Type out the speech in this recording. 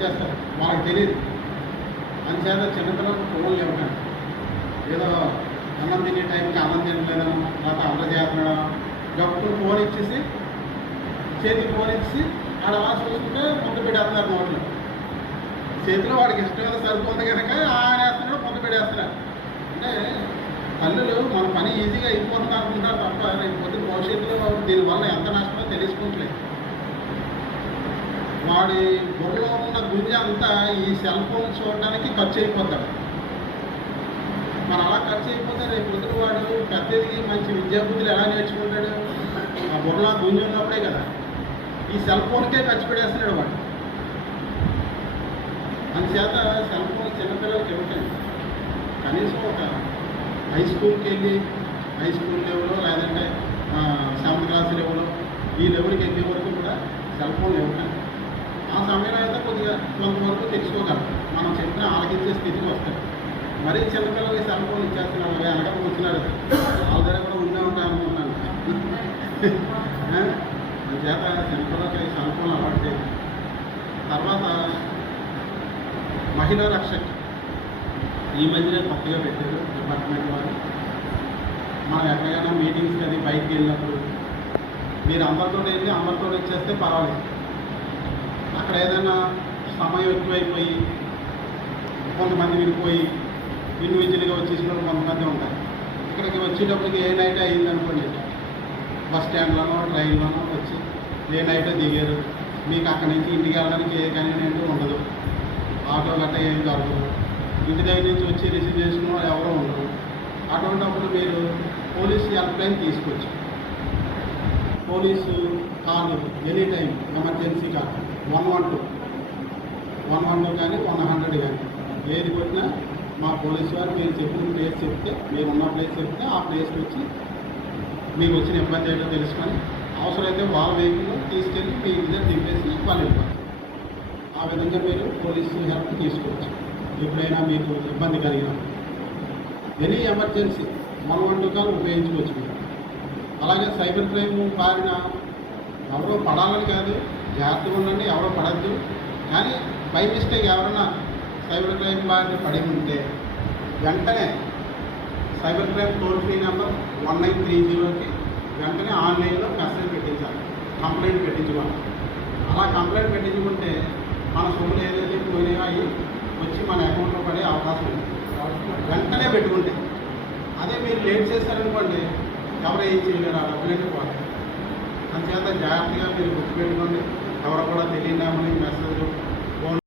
పెట్టేస్తారు, వాళ్ళకి తెలియదు. అందుచేత చిన్నపిల్లలకు ఫోన్లు ఇవ్వకండి. ఏదో అన్నం తినే టైంకి అన్నం తినలేదనో లేకపోతే అల్లరి చేస్తున్నాడో గప్పుడు ఫోన్ ఇచ్చేసి చేతికి ఫోన్ ఇచ్చి ఆడ అలా చూసుకుంటే ముద్ద పెట్టేస్తున్నారు నోట్లో. చేతిలో వాడికి ఇష్టమైన సరిపోతుంది కనుక ఆయన వేస్తున్నాడు, ముద్ద పెట్టేస్తున్నాడు. అంటే తల్లులు మన పని ఈజీగా అయిపోతుంది అనుకుంటారు తప్ప రేపు పొద్దున భవిష్యత్తులో దీనివల్ల ఎంత నష్టమో తెలుసుకోవట్లేదు. వాడి బుర్రలో ఉన్న గుంజ అంతా ఈ సెల్ ఫోన్ చూడడానికి ఖర్చు అయిపోతాడు. మరి అలా ఖర్చు అయిపోతే రేపు పొద్దున వాడు పెద్దదికి మంచి విద్యాబుద్ధులు ఎలా నేర్చుకుంటాడు? ఆ బుర్రలో గుంజ ఉన్నప్పుడే కదా. ఈ సెల్ ఫోన్కే ఖర్చు పెట్టేస్తున్నాడు వాడు. అందుచేత సెల్ ఫోన్ చిన్నపిల్లలకి ఇవ్వకండి. కనీసం ఒక హై స్కూల్కి వెళ్ళి హై స్కూల్ లెవెల్లో లేదంటే 7th క్లాస్ లెవెల్లో ఈ లెవెల్కి ఎక్కే వరకు కూడా సెల్ ఫోన్ ఇవ్వకండి. ఆ సమయంలో అయితే కొద్దిగా కొంతవరకు తెచ్చుకోగలం, మనం చెప్పిన ఆలకించే స్థితికి వస్తాం. మరీ చిన్నపిల్లలకి సెల్ ఫోన్ ఇచ్చేస్తున్నాం, వెనక వచ్చినాడు వాళ్ళ దగ్గర కూడా ఉండే ఉంటాను అనుకుంటున్నాను. అందుచేత చిన్నపిల్లలకి సెల్ ఫోన్ అలవాటు చేయాలి. తర్వాత మహిళా రక్షక్ ఈ మధ్యనే కొత్తగా పెట్టారు డిపార్ట్మెంట్ వారు. మనం ఎక్కడైనా మీటింగ్స్కి అది బయటకు వెళ్ళినప్పుడు మీరు అందరితో వెళ్ళి అందరితో ఇచ్చేస్తే పర్వాలేదు. అక్కడ ఏదైనా సమయం ఎక్కువైపోయి కొంతమంది విడిపోయి ఇండివిజువల్గా వచ్చేసిన కొంతమంది ఉంటారు. ఇక్కడికి వచ్చేటప్పటికి ఏ నైట్ అయ్యిందనుకోండి, బస్ స్టాండ్లోనో ట్రైన్లోనో వచ్చి ఏ నైట్ దిగారు, మీకు అక్కడి నుంచి ఇంటికి వెళ్ళడానికి ఏ కన్వీనియంట్ ఉండదు, ఆటో గట్ట ఏం దొరకదు, ఇంటి దగ్గర నుంచి వచ్చి రిసీవ్ చేసుకున్న వాళ్ళు ఎవరో ఉండరు. అటువంటిప్పుడు మీరు పోలీసు హెల్ప్లైన్ తీసుకోవచ్చు. Police call any time emergency call 112 కానీ 100 కానీ ఏది కొట్టినా మా పోలీసు వారు మీరు చెప్పిన ప్లేస్ చెప్తే, మీరు ఉన్న ప్లేస్ చెప్తే ఆ ప్లేస్కి వచ్చి మీకు వచ్చిన ఇబ్బంది ఏంటో తెలుసుకొని అవసరమైతే వాళ్ళ వెహికల్లో తీసుకెళ్ళి మీ దగ్గర దింపేసి వాళ్ళు వెళ్ళిపోతారు. ఆ విధంగా మీరు పోలీసు హెల్ప్ తీసుకోవచ్చు ఎప్పుడైనా మీకు ఇబ్బంది కలిగినప్పుడు. ఎనీ ఎమర్జెన్సీ 112 కాల్ ఉపయోగించుకోవచ్చు మీరు. అలాగే సైబర్ క్రైమ్ బారిన ఎవరో పడాలని కాదు, జాగ్రత్తగా ఉండండి, ఎవరో పడద్దు. కానీ బై మిస్టేక్ ఎవరైనా సైబర్ క్రైమ్ బారిన పడి ఉంటే వెంటనే cyber crime toll free number 1930కి వెంటనే ఆన్లైన్లో మెసేజ్ పెట్టించాలి, కంప్లైంట్ పెట్టించుకోవాలి. అలా కంప్లైంట్ పెట్టించుకుంటే మన సొమ్ములు ఏదైతే పోయినాయో అవి వచ్చి మన అకౌంట్లో పడే అవకాశం ఉంది. వెంటనే పెట్టుకుంటే. అదే మీరు లేట్ చేశారనుకోండి, ఎవరు ఏం చేయలేరు, ఆ డబ్బులన్నీ పోతాయి. అందుచేత జాగ్రత్తగా మీరు గుర్తుపెట్టుకోండి. ఎవరు కూడా తెలియని మెసేజ్